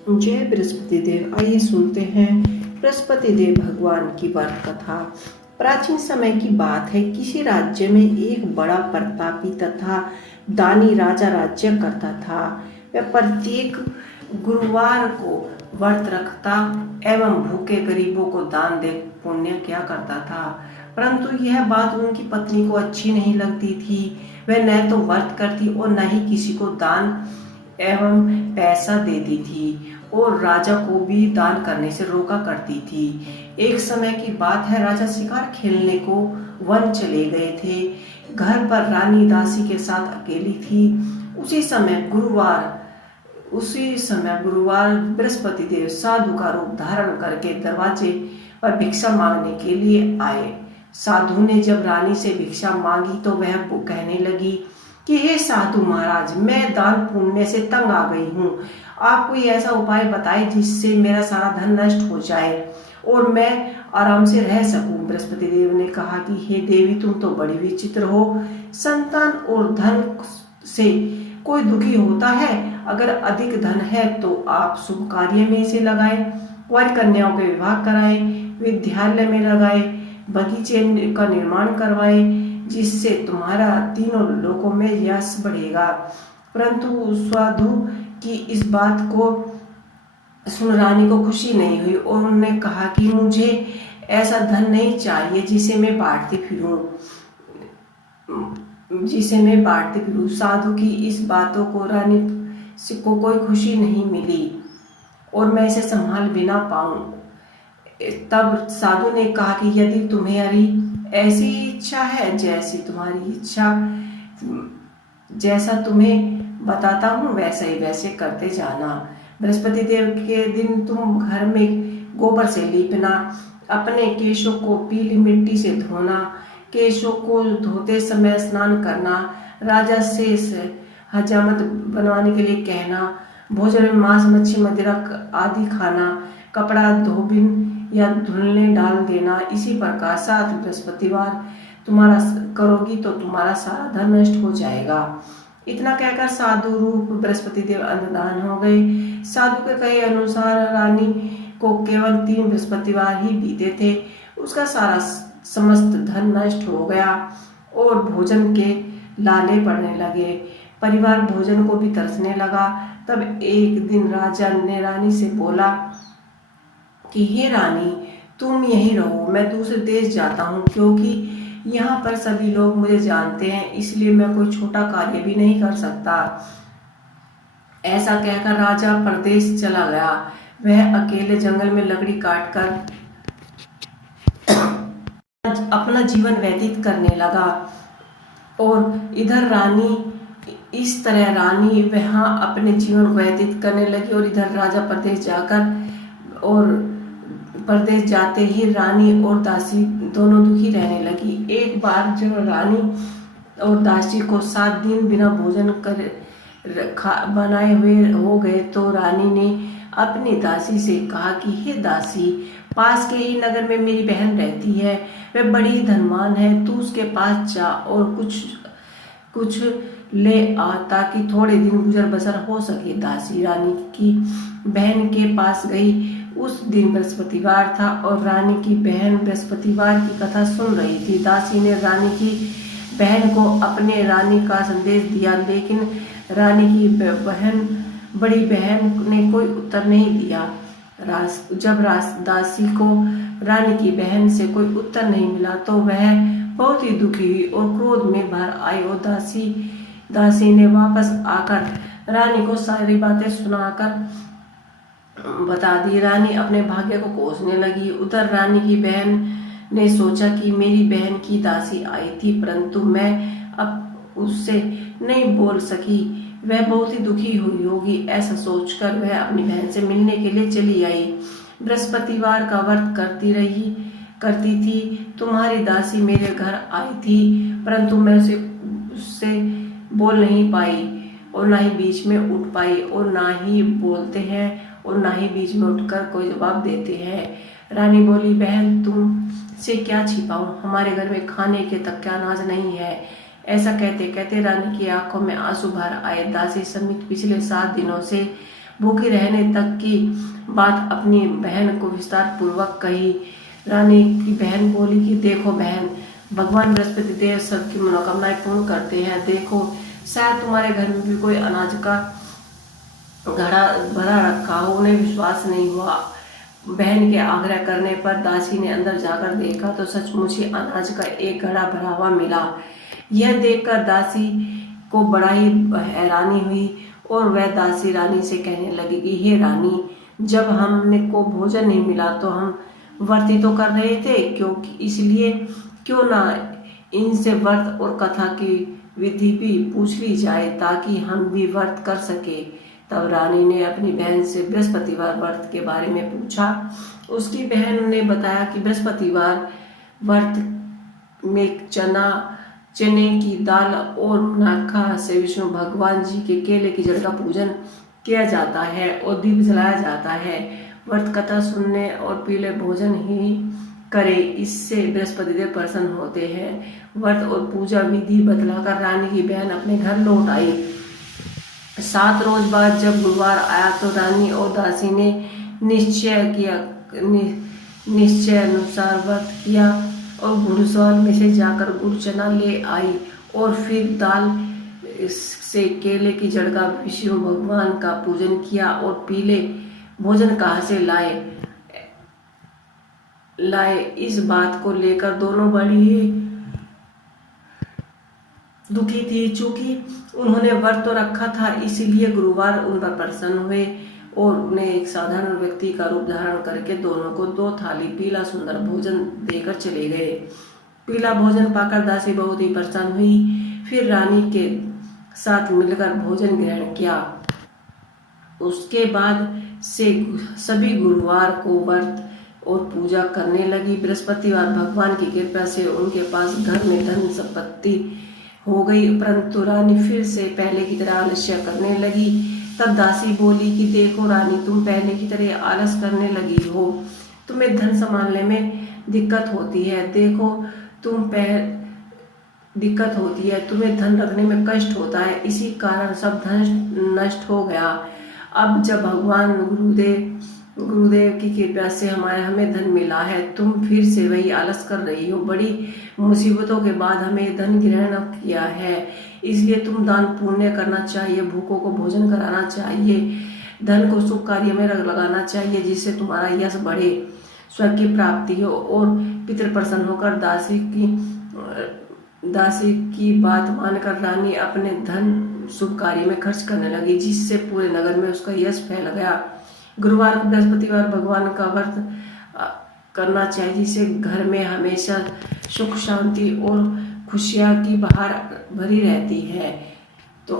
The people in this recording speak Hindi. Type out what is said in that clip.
जय बृहस्पति देव। आइए सुनते हैं बृहस्पति देव भगवान की व्रत कथा। प्राचीन समय की बात है। किसी राज्य में एक बड़ा प्रतापी तथा दानी राजा राज्य करता था। वह प्रत्येक गुरुवार को व्रत रखता एवं भूखे गरीबों को दान दे पुण्य किया करता था। परंतु यह बात उनकी पत्नी को अच्छी नहीं लगती थी। वह न तो व्रत करती और न ही किसी को दान एवं पैसा देती थी और राजा को भी दान करने से रोका करती थी। एक समय की बात है, राजा शिकार खेलने को वन चले गए थे। घर पर रानी दासी के साथ अकेली थी। उसी समय गुरुवार बृहस्पति देव साधु का रूप धारण करके दरवाजे पर भिक्षा मांगने के लिए आए। साधु ने जब रानी से भिक्षा मांगी तो वह कहने लगी कि हे साधु महाराज, मैं दान पुण्य से तंग आ गई हूँ। आप कोई ऐसा उपाय बताए जिससे मेरा सारा धन नष्ट हो जाए और मैं आराम से रह सकूं। बृहस्पति देव ने कहा कि हे देवी, तुम तो बड़ी विचित्र हो। संतान और धन से कोई दुखी होता है। अगर अधिक धन है तो आप शुभ कार्य में इसे लगाएं, कुंवारी कन्याओं के विवाह कराएं, विद्यालय में लगाएं, बगीचे का निर्माण करवाएं, जिससे तुम्हारा तीनों लोकों में यश बढ़ेगा। परंतु साधु की इस बात को सुन रानी को खुशी नहीं हुई और उन्होंने कहा कि मुझे ऐसा धन नहीं चाहिए जिसे मैं बांटती फिरूं। साधु की इस बातों को रानी को कोई खुशी नहीं मिली और मैं इसे संभाल भी ना पाऊं। तब साधु ने कहा कि यदि तुम्हारी ऐसी इच्छा है, जैसी तुम्हारी इच्छा, जैसा तुम्हें बताता हूँ वैसे करते जाना। बृहस्पति देव के दिन तुम घर में गोबर से लीपना, अपने केशों को पीली मिट्टी से धोना, केशों को धोते समय स्नान करना, राजा से हजामत बनवाने के लिए कहना, भोजन में मांस मच्छी मदिरा आदि खाना, कपड़ा धोबिन या धुलने डाल देना। इसी प्रकार 7 बृहस्पतिवार तुम्हारा करोगी तो तुम्हारा सारा धन नष्ट हो जाएगा। इतना कहकर साधु रूप बृहस्पति देव अंतर्धान हो गए। साधु के कहे अनुसार रानी को केवल 3 बृहस्पतिवार ही बीते थे। उसका सारा समस्त धन नष्ट हो गया और भोजन के लाले पड़ने लगे। परिवार भोजन को भी तरसने लगा। तब एक दिन राजा ने रानी से बोला कि हे रानी, तुम यहीं रहो, मैं दूसरे देश जाता हूँ, क्योंकि यहाँ पर सभी लोग मुझे जानते हैं, इसलिए मैं कोई छोटा कार्य भी नहीं कर सकता। ऐसा कहकर राजा परदेश चला गया। वह अकेले जंगल में लकड़ी काटकर अपना जीवन व्यतीत करने लगा और इधर रानी वहाँ अपने जीवन को व्यतीत करने लगी और इधर राजा परदेश जाते ही रानी और दासी दोनों दुखी रहने लगी। एक बार जब रानी और दासी को 7 दिन बिना भोजन बनाए हुए हो गए तो रानी ने अपनी दासी से कहा कि हे दासी, पास के ही नगर में मेरी बहन रहती है, वह बड़ी धनवान है, तू उसके पास जा और कुछ ले आ ताकि थोड़े दिन गुजर बसर हो सके। दासी रानी की बहन के पास गई। उस दिन बृहस्पतिवार था और रानी की बहन बृहस्पतिवार की कथा सुन रही थी। दासी ने रानी की बहन को अपने रानी का संदेश दिया, लेकिन रानी की बड़ी बहन ने कोई उत्तर नहीं दिया। जब दासी को रानी की बहन से कोई उत्तर नहीं मिला तो वह बहुत ही दुखी हुई और क्रोध में भर आई और दासी ने वापस आकर रानी को सारी बातें सुनाकर बता दी। रानी अपने भाग्य को कोसने लगी। उधर रानी की बहन ने सोचा कि मेरी बहन की दासी आई थी, परंतु मैं अब उससे नहीं बोल सकी, वह बहुत ही दुखी हुई होगी। ऐसा सोचकर वह अपनी बहन से मिलने के लिए चली आई। बृहस्पतिवार का व्रत करती थी। तुम्हारी दासी मेरे घर आई थी, परंतु मैं उससे बोल नहीं पाई और ना ही बीच में उठ पाई और ना ही बोलते हैं और ना ही बीच में उठकर कोई जवाब देते हैं। रानी बोली, बहन तुमसे क्या छिपाऊं, हमारे घर में खाने के तक क्या अनाज नहीं है। ऐसा कहते कहते रानी की आंखों में आंसू भर आए। दासी समित पिछले 7 दिनों से भूखी रहने तक की बात अपनी बहन को विस्तार पूर्वक कही। रानी की बहन बोली कि देखो बहन, भगवान बृहस्पति देव सबकी मनोकामनाएं पूर्ण करते हैं। देखो शायद तुम्हारे घर में भी कोई अनाज का घड़ा भरा रखा हो। उन्हें विश्वास नहीं हुआ। बहन के आग्रह करने पर दासी ने अंदर जाकर देखा तो सचमुच ही अनाज का एक घड़ा भरा हुआ मिला। यह देखकर दासी को बड़ा ही हैरानी हुई और वह दासी रानी से कहने लगी कि हे रानी, जब हमने को भोजन नहीं मिला तो हम व्रत ही तो कर रहे थे, क्योंकि इसलिए क्यों ना इनसे व्रत और कथा की विधि भी पूछ ली जाए ताकि हम भी व्रत कर सके। तब रानी ने अपनी बहन से बृहस्पतिवार व्रत के बारे में पूछा। उसकी बहन ने बताया कि बृहस्पतिवार व्रत में चने की दाल और मुनाखा से विष्णु भगवान जी के केले की जड़ का पूजन किया जाता है और दीप जलाया जाता है। व्रत कथा सुनने और पीले भोजन ही करे, इससे बृहस्पति देव प्रसन्न होते हैं। व्रत और पूजा विधि बतलाकर रानी की बहन अपने घर लौट आई। 7 रोज बाद जब गुरुवार आया तो रानी और दासी ने निश्चय अनुसार व्रत किया और घुड़सौल में से जाकर गुड़ चना ले आई और फिर दाल से केले की जड़ का विष्णु भगवान का पूजन किया और पीले भोजन कहाँ से लाए इस बात को लेकर दोनों बड़ी ही दुखी थी। चूंकि उन्होंने व्रत तो रखा था, इसीलिए गुरुवार उन पर प्रसन्न हुए और उन्हें एक साधारण व्यक्ति का रूप धारण करके दोनों को 2 थाली पीला सुंदर भोजन देकर चले गए। पीला भोजन पाकर दासी बहुत ही प्रसन्न हुई। फिर रानी के साथ मिलकर भोजन ग्रहण किया। उसके बाद से सभी गुरुवार को व्रत और पूजा करने लगी। बृहस्पतिवार भगवान की कृपा से उनके पास घर में धन संपत्ति हो गई, परंतु रानी फिर से पहले की तरह आलस्य करने लगी। तब दासी बोली कि देखो रानी, तुम पहले की तरह आलस करने लगी हो, तुम्हें धन संभालने में दिक्कत होती है। देखो दिक्कत होती है, तुम्हें धन रखने में कष्ट होता है, इसी कारण सब धन नष्ट हो गया। अब जब भगवान गुरुदेव की कृपा से हमें धन मिला है, तुम फिर से वही आलस कर रही हो। बड़ी मुसीबतों के बाद हमें धन ग्रहण किया है, इसलिए तुम दान पुण्य करना चाहिए, भूखों को भोजन कराना चाहिए, धन को शुभ कार्य में लगाना चाहिए, जिससे तुम्हारा यश बढ़े, स्वर्ग की प्राप्ति हो। और पितृ प्रसन्न होकर दासी की बात मानकर रानी अपने धन शुभ कार्य में खर्च करने लगी, जिससे पूरे नगर में उसका यश फैल गया। गुरुवार को बृहस्पतिवार भगवान का व्रत करना चाहिए, जिससे घर में हमेशा सुख शांति और खुशियां की बहार भरी रहती है। तो